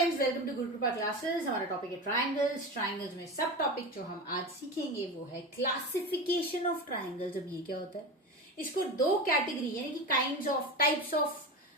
Friends, welcome to गुरु कृपा classes. हमारा topic है ट्रायंगल्स। ट्रायंगल्स में सब टॉपिक जो हम आज सीखेंगे वो है क्लासिफिकेशन ऑफ ट्रायंगल्स। अब ये क्या होता है, इसको दो कैटेगरी यानी कि काइंड्स ऑफ, टाइप्स ऑफ,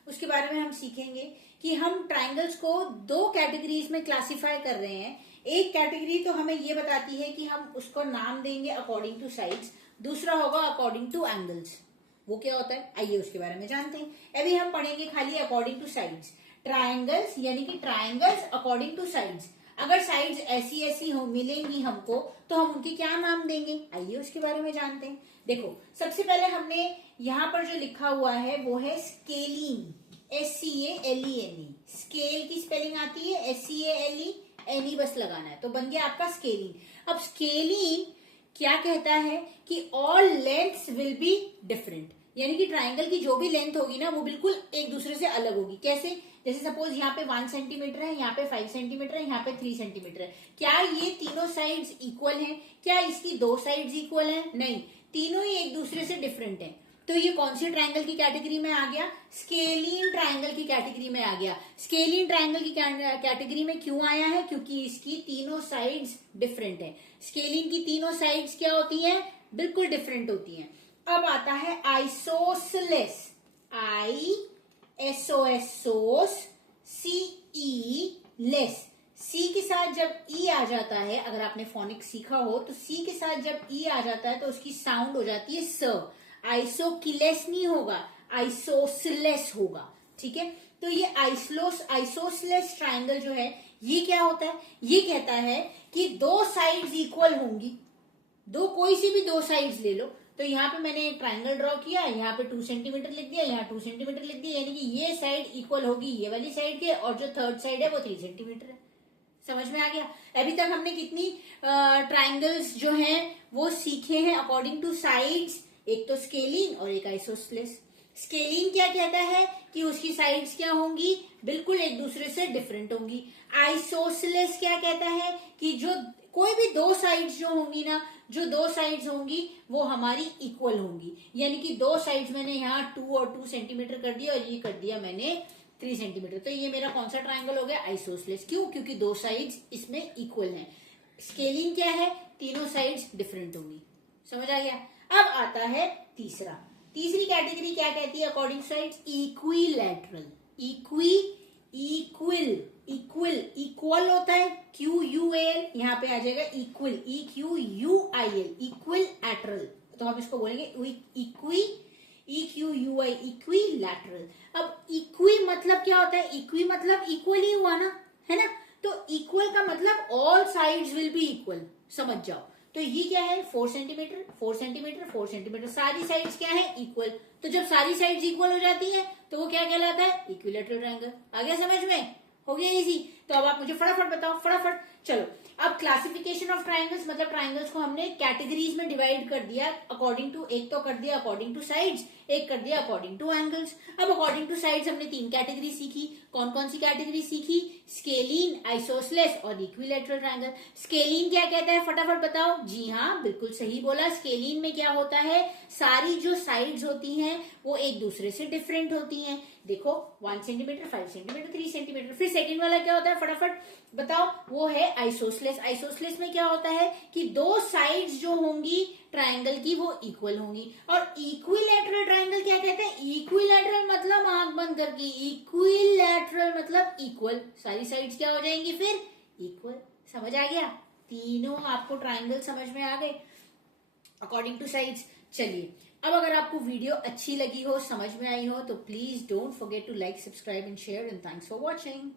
उसके बारे में हम सीखेंगे कि हम ट्रायंगल्स को दो कैटेगरीज में क्लासिफाई कर रहे हैं। एक कैटेगरी तो हमें ये बताती है कि हम उसको नाम देंगे अकॉर्डिंग टू साइड्स, दूसरा होगा अकॉर्डिंग टू एंगल्स। वो क्या होता है, आइए उसके बारे में जानते हैं। अभी हम पढ़ेंगे खाली अकॉर्डिंग टू साइड्स। ट्रायंगल्स यानी कि ट्रायंगल्स अकॉर्डिंग टू साइड्स। अगर साइड्स ऐसी ऐसी हो मिलेंगी हमको तो हम उनके क्या नाम देंगे, आइए उसके बारे में जानते हैं। देखो, सबसे पहले हमने यहाँ पर जो लिखा हुआ है वो है स्केलिंग, SCALENE। स्केल की स्पेलिंग आती है SCALE, बस लगाना है तो बन गया आपका स्केलिंग। अब स्केलिंग क्या कहता है कि all lengths will be different, यानी कि ट्राइंगल की जो भी लेंथ होगी ना वो बिल्कुल एक दूसरे से अलग होगी। कैसे, जैसे सपोज यहाँ पे 1 सेंटीमीटर है, यहाँ पे 5 सेंटीमीटर है, यहाँ पे 3 सेंटीमीटर है। क्या ये तीनों साइड्स इक्वल हैं? क्या इसकी दो साइड्स इक्वल हैं? नहीं, तीनों ही एक दूसरे से डिफरेंट हैं। तो ये कौन सी ट्राइंगल की कैटेगरी में आ गया? स्केलिन ट्राइंगल की कैटेगरी में आ गया। स्केलिन ट्राइंगल की कैटेगरी में क्यों आया है? क्योंकि इसकी तीनों साइड्स डिफरेंट है। स्केलिन की तीनों साइड्स क्या होती हैं? बिल्कुल डिफरेंट होती हैं। अब आता है आइसोसेलेस, SOS, CE लेस। सी के साथ जब ई आ जाता है, अगर आपने फोनिक्स सीखा हो तो सी के साथ जब ई आ जाता है तो उसकी साउंड हो जाती है स। आइसोकिलेस नहीं होगा, आइसोसिलेस होगा। ठीक है, तो ये आइसोसिलेस ट्राइंगल जो है ये क्या होता है? ये कहता है कि दो साइड्स इक्वल होंगी, दो कोई सी भी दो साइड्स ले लो। तो यहाँ पे मैंने एक ट्राइंगल ड्रॉ किया, यहाँ पे 2 सेंटीमीटर लिख दिया, यहाँ 2 सेंटीमीटर लिख दिया, यानी कि ये साइड इक्वल होगी ये वाली साइड के, और जो थर्ड साइड है वो 3 सेंटीमीटर है। समझ में आ गया? अभी तक हमने कितनी ट्राइंगल्स जो हैं वो सीखे हैं अकॉर्डिंग टू साइड्स। एक तो स्केलिंग और एक आइसोसेलेस। स्केलिंग क्या कहता है कि उसकी साइड्स क्या होंगी? बिल्कुल एक दूसरे से डिफरेंट होंगी। आइसोसेलेस क्या कहता है कि जो कोई भी दो साइड्स जो होंगी ना, जो दो साइड्स होंगी वो हमारी इक्वल होंगी, यानी कि दो साइड्स मैंने यहाँ 2 और 2 सेंटीमीटर कर दिया और ये कर दिया मैंने 3 सेंटीमीटर। तो ये मेरा कौन सा ट्राइंगल हो गया? आइसोसेलेस। क्यों? क्योंकि दो साइड्स इसमें इक्वल हैं। स्केलिंग क्या है? तीनों साइड्स डिफरेंट होंगी। समझ आ गया? अब आता है तीसरी कैटेगरी क्या कहती है according two sides? Equilateral. Equal होता है QUAL, यहाँ पे आ जाएगा इक्वल, EQUIL, इक्विलैटरल। तो हम इसको बोलेंगे EQUI, इक्विलैटरल। अब इक्वी मतलब क्या होता है? इक्वी मतलब इक्वल ही हुआ ना, है ना? तो इक्वल का मतलब all sides will be equal, समझ जाओ। तो ये क्या है? 4 सेंटीमीटर, 4 सेंटीमीटर, 4 सेंटीमीटर, सारी साइड्स क्या है? इक्वल। तो जब सारी साइड्स इक्वल हो जाती है तो वो क्या कहलाता है? Equilateral triangle. आ गया समझ में? हो गया इजी। तो अब आप मुझे फटाफट बताओ, फटाफट। चलो, अब क्लासिफिकेशन ऑफ ट्राइंगल्स मतलब ट्राइंगल्स को हमने कैटेगरीज में डिवाइड कर दिया अकॉर्डिंग टू, एक तो कर दिया अकॉर्डिंग टू साइड्स, एक कर दिया अकॉर्डिंग टू एंगल्स। अब अकॉर्डिंग टू साइड्स हमने 3 कैटेगरी सीखी। कौन कौन सी कैटेगरी सीखी? स्केलिन, आइसोसेलेस और इक्विलैटरल ट्रायंगल। स्केलिन क्या कहता है, फटाफट बताओ। जी हाँ, बिल्कुल सही बोला। स्केलिन में क्या होता है? सारी जो साइड्स होती हैं वो एक दूसरे से डिफरेंट होती हैं। देखो, 1 सेंटीमीटर, 5 सेंटीमीटर, 3 सेंटीमीटर। फिर सेकंड वाला क्या होता है, फटाफट बताओ। वो है आइसोसेलेस। आइसोसेलेस में क्या होता है कि दो साइड्स जो होंगी ट्राइंगल की वो इक्वल होंगी। और इक्विलैटरल ट्राइंगल क्या कहते हैं? इक्विलैटरल मतलब आंख बंद करके, इक्विलैटरल मतलब इक्वल, सारी साइड्स क्या हो जाएंगी फिर? इक्वल। समझ आ गया? तीनों आपको ट्राइंगल समझ में आ गए अकॉर्डिंग टू साइड्स। चलिए, अब अगर आपको वीडियो अच्छी लगी हो, समझ में आई हो, तो please don't forget to like, subscribe and share, and thanks for watching.